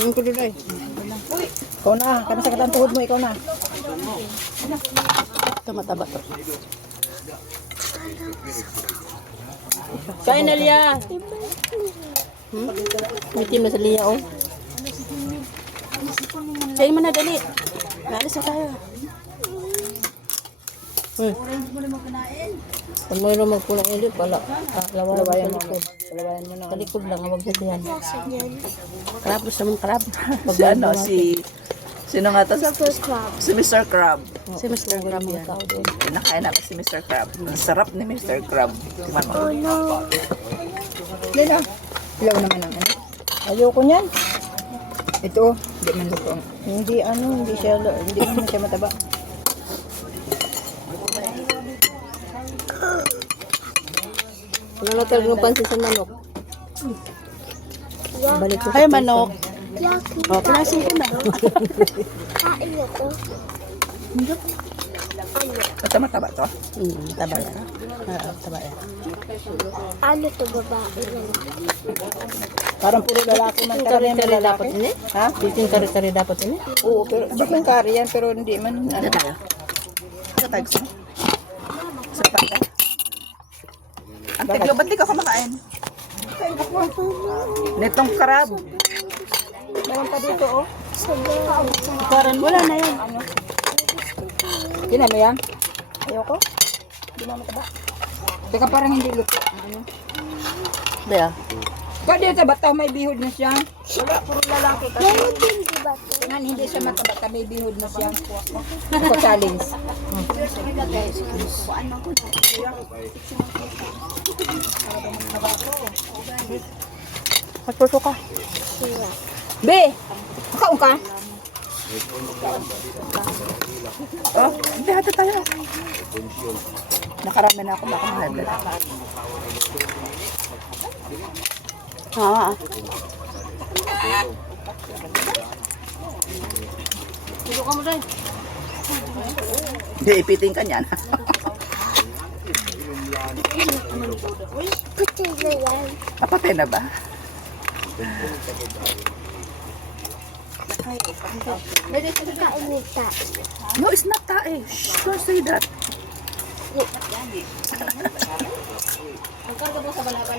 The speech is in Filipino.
Yung ko dito eh. Ikaw na, kana sa katang tuhod mo, ikaw na. Ito mataba to. Kain na Lia. Mitim na sa Lia oh. Kain mo na dali. Naalis na tayo. Pag mayroon magpulang ilip, wala. Lawayan mo na. Sa likod lang, huwag sa tiyan. Krabos naman krab. Si ano, sino nga to? Si Mr. Crab. Si Mr. Crab yung tao doon. Pinakain namin si Mr. Crab. Ang sarap ni Mr. Crab. Tingnan mo. Oh no. Yan ah. Ilaw naman ang ano. Ayoko niyan. Ito, hindi man luto. Hindi naman siya mataba. Wala na talagang pansin sa manok. Balik ko. Ay, manok. Yaki. O, pinasin ko na. Kain na to. Ito mataba to. Taba yan. Taba yan. Ano to, babae lang? Parang puro lalaki man. Kari-kari dapat ini? Ha? Bitin kari-kari dapat ini? Oo, pero chicken curry yan, pero hindi man. Ano tayo? Sa tags mo. Sa pagka. Ang tiglo, ba't di ka kumakain? Nitong crab. Meron pa dito, oh. Sabi. Wala na yan. Yan ano yan? Ayoko. Hindi na mataba. Teka, parang hindi luto. Ano? Daya. Kaya sa bataw may bihod na siya. Wala, puro lalaki kasi. Meron din, di ba to? Tingnan, hindi siya mataba, may bihod na siya. Ako challenge. Magpuso ka. Sira. Be! Makaon ka? Oh, hindi hati tayo. Nakarami na ako, baka mahal. Oo. Puso ka mo dahil. Hindi, ipiting ka niyan. Puti na yan. Napatay na ba? Kain nita. No, it's not tae. Shh, don't say that. Magkarga po sa balabal.